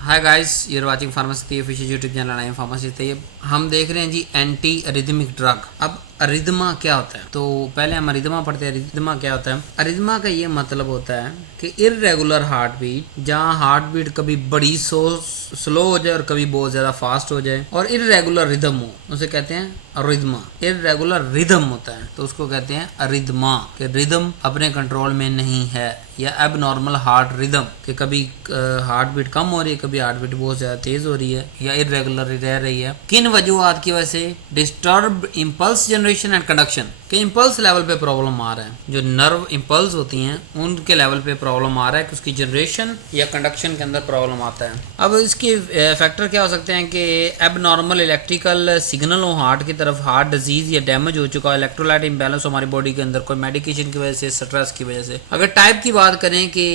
Hi guys, you're watching pharmacy Tayyab official YouTube channel. I am pharmacy Tayyab. हम देख रहे हैं जी एंटी अरिदमिक ड्रग। अब अरिदमा क्या होता है, तो पहले हम अरिदमा पढ़ते हैं। अरिदमा क्या होता है? अरिदमा का ये मतलब होता है कि इररेगुलर हार्ट बीट, जहाँ हार्ट बीट कभी बड़ी स्लो हो जाए और कभी बहुत ज्यादा फास्ट हो जाए, और इररेगुलर रिदम हो, उसे कहते हैं अरिदमा। इररेगुलर रिदम होता है तो उसको कहते हैं अरिदमा, कि रिदम अपने कंट्रोल में नहीं है, या अब नॉर्मल हार्ट रिदम, कि कभी हार्ट बीट कम हो रही है, कभी हार्ट बीट बहुत ज्यादा तेज हो रही है या इररेगुलर रह रही है। किन वजूहत की वजह से? Disturb impulse generation and conduction, कि इम्पल्स लेवल पे प्रॉब्लम आ रहा है, जो नर्व इम्पल्स होती हैं उनके लेवल पे प्रॉब्लम आ रहा है, कि उसकी जनरेशन या कंडक्शन के अंदर प्रॉब्लम आता है। अब इसके फैक्टर क्या हो सकते हैं? कि अब नॉर्मल इलेक्ट्रिकल सिग्नल हो हार्ट की तरफ, हार्ट डिजीज या डैमेज हो चुका है, इलेक्ट्रोलाइट इम्बैलेंस हो हमारी बॉडी के अंदर, कोई मेडिकेशन की वजह से, स्ट्रेस की वजह से। अगर टाइप की बात करें कि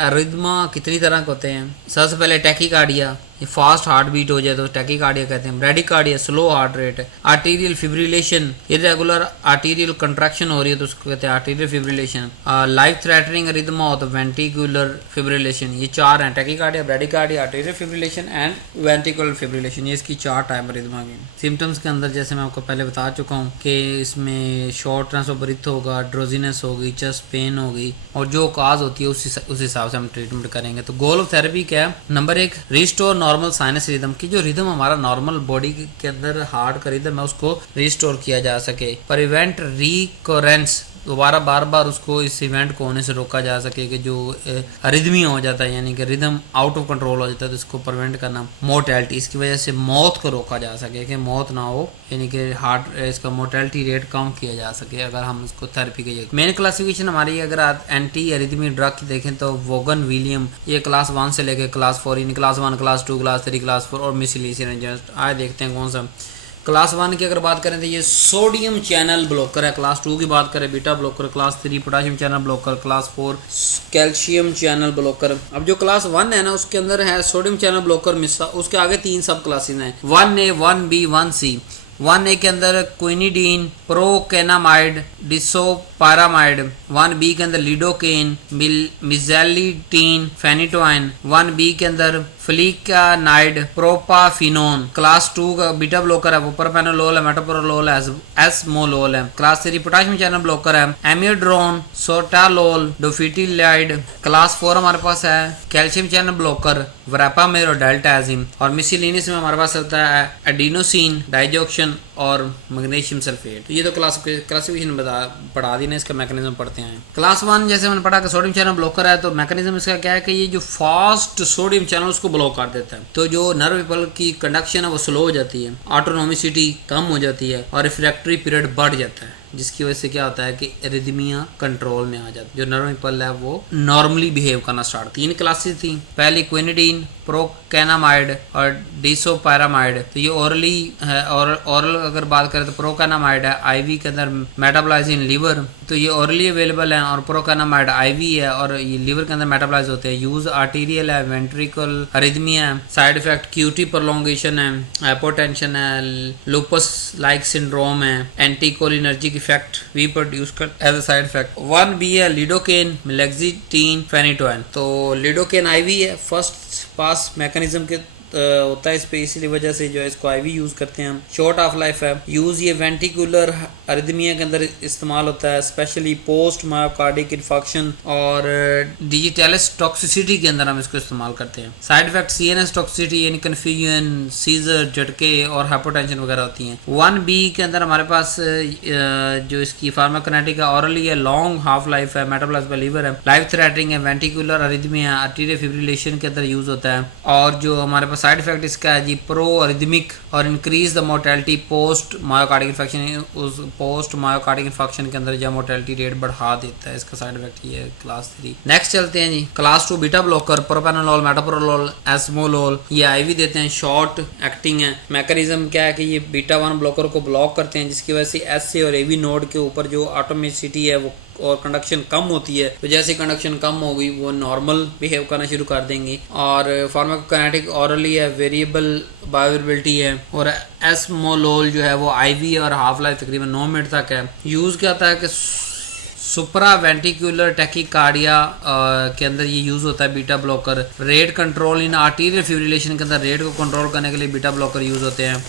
अरिदमा कितनी तरह के होते हैं, सबसे पहले टैकीकार्डिया, फास्ट हार्ट बीट हो जाए तो टैकीकार्डिया कहते हैं। ब्रैडीकार्डिया स्लो हार्ट रेट है। Arterial fibrillation, irregular arterial contraction हो रही है तो उसको कहते हैं आर्टीरियल फिब्रिलेशन। लाइफ थ्रेटनिंग अरिदमा हो तो वेंट्रिकुलर फिब्रिलेशन। ये चार हैं, tachycardia, bradycardia, arterial fibrillation and ventricular fibrillation. ये इसकी चार टाइप अरिदमा की। सिम्टम्स के अंदर जैसे मैं आपको पहले बता चुका हूँ कि इसमें शॉर्टनेस ऑफ ब्रीथ होगा, ड्रोजीनेस होगी, चेस्ट पेन होगी, और जो काज होती है उस हिसाब से हम ट्रीटमेंट करेंगे। तो गोल ऑफ थेरेपी क्या है? Number 1, restore normal sinus rhythm, की जो रिदम हमारा नॉर्मल बॉडी के अंदर हार्ट का रिदम है उसको रिस्टोर किया जा सके। प्रिवेंट रिकोरेंस, दोबारा बार बार उसको इस इवेंट को होने से रोका जा सके, कि जो अरिदमिया हो जाता है यानी कि रिदम आउट ऑफ कंट्रोल हो जाता है, तो इसको प्रिवेंट करना। मोर्टेलिटी, इसकी वजह से मौत को रोका जा सके, कि मौत ना हो, यानी कि हार्ट इसका मोर्टेलिटी रेट कम किया जा सके अगर हम इसको थेरेपी के। मेन क्लासिफिकेशन हमारी अगर एंटी अरिदमिक ड्रग की देखें तो वोगन विलियम, ये क्लास 1 से लेकर क्लास 4, यानी क्लास 1, क्लास 2, क्लास 3, क्लास 4 और मिसलिशियस। आए देखते हैं कौन सा। क्लास 1 की अगर बात करें तो ये सोडियम चैनल ब्लॉकर है। क्लास 2 की बात करें beta blocker, class 3 potassium channel blocker, class 4 calcium channel blocker. अब जो क्लास 1 है ना उसके अंदर है सोडियम चैनल ब्लॉकर मिसा, उसके आगे 3 सब क्लासेस हैं, 1A, 1B, 1C। 1A के अंदर क्विनिडीन, प्रोकेनामाइड, डिसोपारामाइड। 1B के अंदर लिडोकेन, मिजेलिटीन, फेनिटोइन। 1B के अंदर फ्लिकानाइड, प्रोपाफिनोन। क्लास 2 का बीटा ब्लॉकर है वो प्रोपेनोलोल है, मेटोप्रोलोल है, एस्मोलोल है। क्लास 3 पोटाशियम चैनल ब्लॉकर है, एमियोड्रोन, सोटालोल, डोफिटिलाइड। क्लास 4 हमारे पास है कैल्शियम चैनल ब्लॉकर, वरापामेर और डेल्टाजिम। और मिसलिनियस में हमारे पास होता है एडिनोसिन, डाइजोक्शन और मैग्नीशियम सल्फेट। तो ये तो क्लासिफिकेशन पढ़ा दी ना, इसका मैकेनिज्म पढ़ते हैं। क्लास 1 जैसे मैंने पढ़ा कि सोडियम चैनल ब्लॉकर है, तो मैकेनिज्म इसका क्या है कि ये जो फास्ट सोडियम चैनल उसको ब्लॉक कर देता है, तो जो नर्व इम्पल्स की कंडक्शन है वो स्लो हो जाती है, ऑटोनोमिसिटी कम हो जाती है और रिफ्रैक्टरी पीरियड बढ़ जाता है, जिसकी वजह से क्या होता है कि एरिदमिया कंट्रोल में आ जाती है, जो नर्व इम्पल्स है वो नॉर्मली बिहेव करना स्टार्ट। 3 क्लासेस थी, पहली क्विनिडीन, प्रोकेनामाइड और डिसोपारामाइड। तो ये ओरली है, और ओरल अगर बात करें तो प्रोकेनामाइड है, आईवी के अंदर मेटाबोलाइज इन लीवर, तो ये ओरली अवेलेबल है, और प्रोकेनामाइड आईवी है और ये लीवर के अंदर मेटाबोलाइज होते हैं। यूज आर्टीरियल है, वेंट्रिकल अरिदमिया है। साइड इफेक्ट क्यूटी प्रोलोंगेशन है, हाइपोटेंशन है, लूपस लाइक सिंड्रोम है, एंटीकोलिनर्जिक इफेक्ट भी प्रोड्यूस कर as a side effect. 1B है लिडोकेन, मिलेक्सिटीन, फेनिटोइन। तो लिडोकेन आईवी है, फर्स्ट पास मैकेनिज्म के होता है इस पे, इसी वजह से जो है इसको आईवी यूज करते हैं हम। शॉर्ट ऑफ लाइफ है। यूज ये वेंट्रिकुलर अरिदमिया के अंदर इस्तेमाल होता है, स्पेशली पोस्ट मायोकार्डिक इन्फेक्शन और डिजिटलिस टॉक्सिसिटी के अंदर हम इसको इस्तेमाल करते हैं। साइड इफेक्ट CNS टॉक्सिसिटी यानी कन्फ्यूजन, सीजर, झटके और हाइपोटेंशन वगैरह होती हैं। 1B के अंदर हमारे पास जो इसकी फार्माकोकाइनेटिक है, ऑरली है, लॉन्ग हाफ लाइफ है, मेटाबोलाइज्ड बाय लीवर है, लाइफ थ्रेटनिंग है, वेंट्रिकुलर अरिदमिया, आर्टीरियल फिब्रिलेशन के अंदर यूज होता है। और जो हमारे पास साइड इफेक्ट इसका है जी प्रो अरिदमिक और increase the mortality post myocardial infection. उस पोस्ट मायोकार्डिक इन्फेक्शन के अंदर जो मोर्टेलिटी रेट बढ़ा देता है, इसका साइड इफेक्ट ये है क्लास 3। नेक्स्ट चलते हैं जी class 2 beta blocker, propranolol, metoprolol, esmolol. ये आईवी देते हैं, शॉर्ट एक्टिंग है। मैकेनिज्म क्या है कि ये बीटा 1 ब्लॉकर को ब्लॉक करते हैं, जिसकी वजह से एसए और एवी नोड के ऊपर जो ऑटोमेसिटी है वो और कंडक्शन कम होती है, तो जैसे कंडक्शन कम होगी वो नॉर्मल बिहेव करना शुरू कर देंगी। और फार्माकोकाइनेटिक ऑरली है, वेरिएबल बायोअवेलेबिलिटी है। और एस्मोलोल जो है वो आईवी और हाफ लाइफ तकरीबन 9 मिनट तक है। यूज क्या होता है कि सुपरा वेंटिकुलर टैकीकार्डिया के अंदर ये यूज होता है बीटा ब्लॉकर। रेट कंट्रोल इन आर्टीरियल फिब्रिलेशन के अंदर रेट को कंट्रोल करने के लिए बीटा ब्लॉकर यूज होते हैं।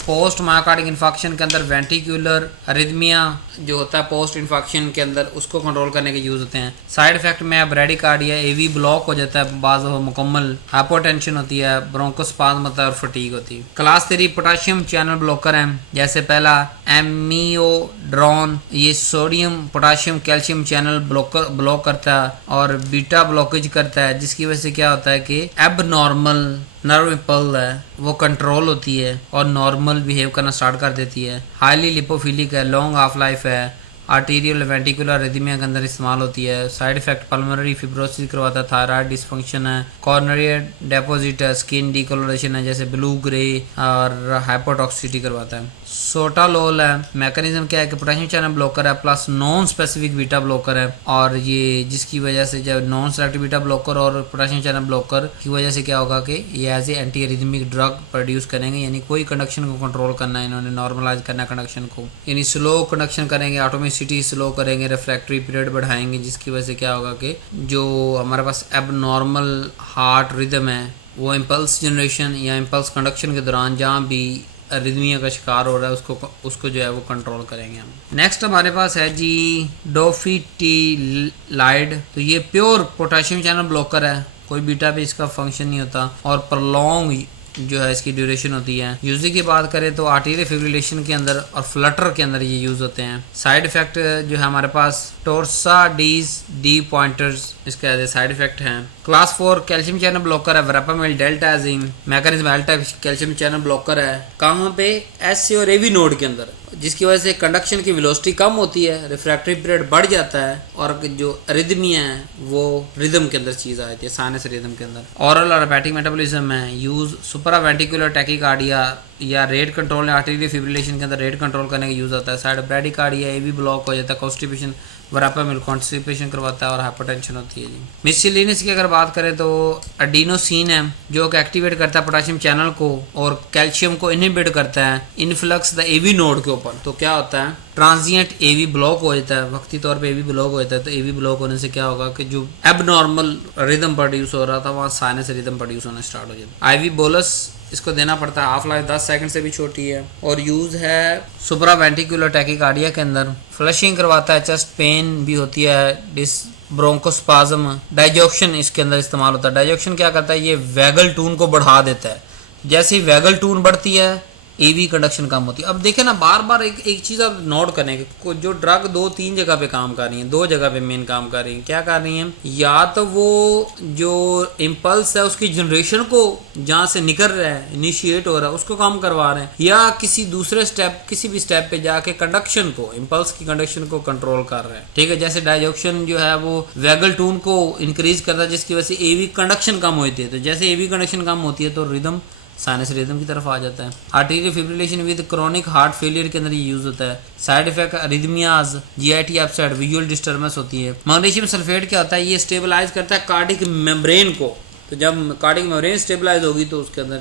पोस्ट मायोकार्डिक इन्फेक्शन के अंदर वेंटिकुलर अरिथमिया जो होता है पोस्ट इन्फेक्शन के अंदर उसको कंट्रोल करने के यूज होते हैं। साइड इफेक्ट में ब्रेडिकार्डिया एवी ब्लॉक हो जाता है, बाज मुकम्मल हाइपोटेंशन होती है, ब्रोंकोस्पाज्म होता है और फटीग होती है। क्लास 3 पोटाशियम चैनल ब्लॉकर हैं, जैसे पहला एमियोड्रॉन, ये sodium potassium calcium channel block करता है और बीटा ब्लॉकेज करता है, जिसकी वजह से क्या होता है कि एबनॉर्मल नर्व इम्पल्स है वो कंट्रोल होती है और नॉर्मल बिहेव करना स्टार्ट कर देती है। हाईली लिपोफिलिक है, लॉन्ग हाफ लाइफ है, आर्टीरियल वेंटिकुलर अरिथमिया के अंदर इस्तेमाल होती है। साइड इफेक्ट पल्मोनरी फिब्रोसिस करवाता है, थायराइड डिसफंक्शन है, कॉर्नरी डेपोजिट है, स्किन डिकोलोरेशन है जैसे ब्लू ग्रे और हाइपोटॉक्सिसिटी करवाता है। सोटालोल है, मैकेनिज्म क्या है कि पोटेशियम चैनल ब्लॉकर है plus non specific beta blocker है, और ये जिसकी वजह से जब नॉन सेलेक्टिव बीटा ब्लॉकर और पोटेशियम चैनल ब्लॉकर की वजह से क्या होगा कि ये as a anti arrhythmic drug produce करेंगे, यानी कोई कंडक्शन को कंट्रोल करना है, इन्होंने नॉर्मलाइज करना है कंडक्शन को, यानी स्लो कंडक्शन करेंगे, ऑटोमेसिटी स्लो करेंगे, रिफ्रैक्टरी पीरियड बढ़ाएंगे, जिसकी वजह से क्या होगा कि जो हमारे पास एबनॉर्मल हार्ट रिदम है वो इम्पल्स जनरेशन या इम्पल्स कंडक्शन के दौरान जहाँ भी अरिथमिया का शिकार हो रहा है उसको जो है वो कंट्रोल करेंगे हम। नेक्स्ट हमारे पास है जी डोफिटिलाइड, तो ये प्योर पोटेशियम चैनल ब्लॉकर है, कोई बीटा पे इसका फंक्शन नहीं होता और प्रलॉन्ग जो है इसकी ड्यूरेशन होती है। यूजिंग की बात करें तो आर्टीरियल फिब्रिलेशन के अंदर और फ्लटर के अंदर ये यूज होते हैं। साइड इफेक्ट जो है हमारे पास टोर्साडीज डी पॉइंटर्स इसके साइड इफेक्ट हैं। क्लास 4 कैल्शियम चैनल ब्लॉकर है, वेरापामिल डेल्टाजीन, मैकेनिज्म एल्टा कैल्शियम चैनल ब्लॉकर है, कहाँ पे एस और एवी नोड के अंदर, जिसकी वजह से कंडक्शन की वेलोसिटी कम होती है, रिफ्रैक्टरी पीरियड बढ़ जाता है और जो अरिथमिया है वो रिदम के अंदर चीज आ जाती है, साइनस रिदम के अंदर। ऑरल और हेपेटिक मेटाबॉलिज्म है, यूज सुपरा वेंटिकुलर टैकीकार्डिया या रेट कंट्रोल आर्टीरियल फिब्रिलेशन के अंदर रेट कंट्रोल करने का यूज होता है। साइड ब्रेडिकार्डिया एवी ब्लॉक हो जाता है, कॉन्स्टिपेशन वेरापामिल कॉन्स्टिपेशन करवाता है और हाइपरटेंशन होती है जी। मिससेलेनियस की अगर बात करें तो एडिनोसिन है जो कि एक्टिवेट करता है पोटेशियम चैनल को और कैल्शियम को इनहिबिट करता है इनफ्लक्स द एवी नोड के ऊपर। तो क्या होता है ट्रांजिएंट एवी ब्लॉक हो जाता है, वक्ती तौर पे एवी ब्लॉक हो जाता है, तो एवी ब्लॉक होने से क्या होगा कि जो एबनॉर्मल रिदम प्रोड्यूस हो रहा था वहाँ साइनस रिदम प्रोड्यूस होना स्टार्ट हो जाता है। आईवी बोलस इसको देना पड़ता है, हाफ लाइफ 10 सेकंड से भी छोटी है और यूज है सुपरा वेंटिकुलर टैकीकार्डिया के अंदर। फ्लशिंग करवाता है, चेस्ट पेन भी होती है, डिस ब्रोंकोस्पाज्म, डाइजोक्शन इसके अंदर इस्तेमाल होता है। डाइजोक्शन क्या करता है, ये वैगल टून को बढ़ा देता है, जैसे ही वैगल टून बढ़ती है एवी कंडक्शन कम होती है। अब देखें ना, बार बार एक चीज आप नोट करें, जो ड्रग 2-3 जगह पे काम कर रही है, 2 जगह पे मेन काम कर रही है, क्या कर रही है, या तो वो जो इम्पल्स है उसकी जनरेशन को जहाँ से निकल रहा है इनिशिएट हो रहा है उसको काम करवा रहे हैं, या किसी दूसरे स्टेप किसी भी स्टेप पे जाके कंडक्शन को इम्पल्स की कंडक्शन को कंट्रोल कर रहा है। ठीक है, जैसे डाइजोक्शन जो है वो वैगल टून को इंक्रीज करता है, जिसकी वजह से एवी कंडक्शन कम होती है, तो जैसे एवी कंडक्शन कम होती है तो रिदम साइनस रिदम की तरफ आ जाता है। Arterial fibrillation with chronic heart failure के अंदर ये यूज होता है। Side effect arrhythmias, GIT upset, visual disturbance होती है। मैग्नीशियम सल्फेट क्या होता है, ये स्टेबलाइज करता है कार्डिक मेम्ब्रेन को, तो जब कार्डिक मेम्ब्रेन स्टेबलाइज होगी तो उसके अंदर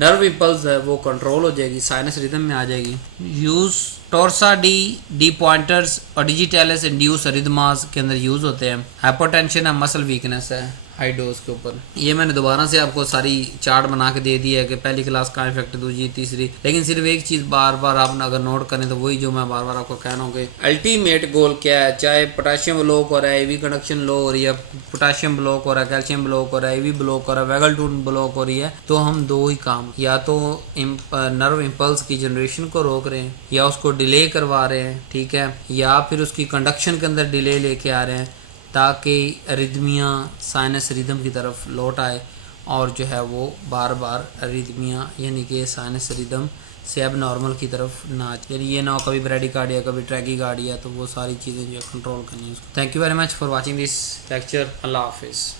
नर्व इम्पल्स है वो कंट्रोल हो जाएगी, साइनस रिदम में आ जाएगी। यूज टोर्सा डी पॉइंटर्स और डिजिटैलिस इंड्यूस अरिथमास के अंदर यूज होते हैं। हाइपोटेंशन है, मसल वीकनेस है हाई डोज के ऊपर। ये मैंने दोबारा से आपको सारी चार्ट बना के दे दी है कि पहली क्लास का इफेक्ट, दूसरी, तीसरी, लेकिन सिर्फ एक चीज़ बार बार आप अगर नोट करें तो वही जो मैं बार बार आपको कह रहा हूँ कि अल्टीमेट गोल क्या है, चाहे पोटेशियम ब्लॉक हो रहा है, एवी कंडक्शन लो हो रही है, पोटेशियम ब्लॉक हो रहा है, कैल्शियम ब्लॉक हो रहा है, एवी ब्लॉक हो रहा है, वैगल टून ब्लॉक हो रही है, तो हम 2 ही काम, या तो नर्व इम्पल्स की जनरेशन को रोक रहे हैं या उसको डिले करवा रहे हैं, ठीक है, या फिर उसकी कंडक्शन के अंदर डिले लेके आ रहे हैं ताकि अरिथमिया साइनस रिदम की तरफ लौट आए और जो है वो बार बार अरिथमिया यानी कि साइनस रिदम से अब नॉर्मल की तरफ ना, यानी ये ना हो कभी ब्रेडिकार्डिया कभी ट्रैकीकार्डिया, तो वो सारी चीज़ें जो कंट्रोल करनी है उसको। Thank you very much for watching this lecture. अल्लाह हाफिज़।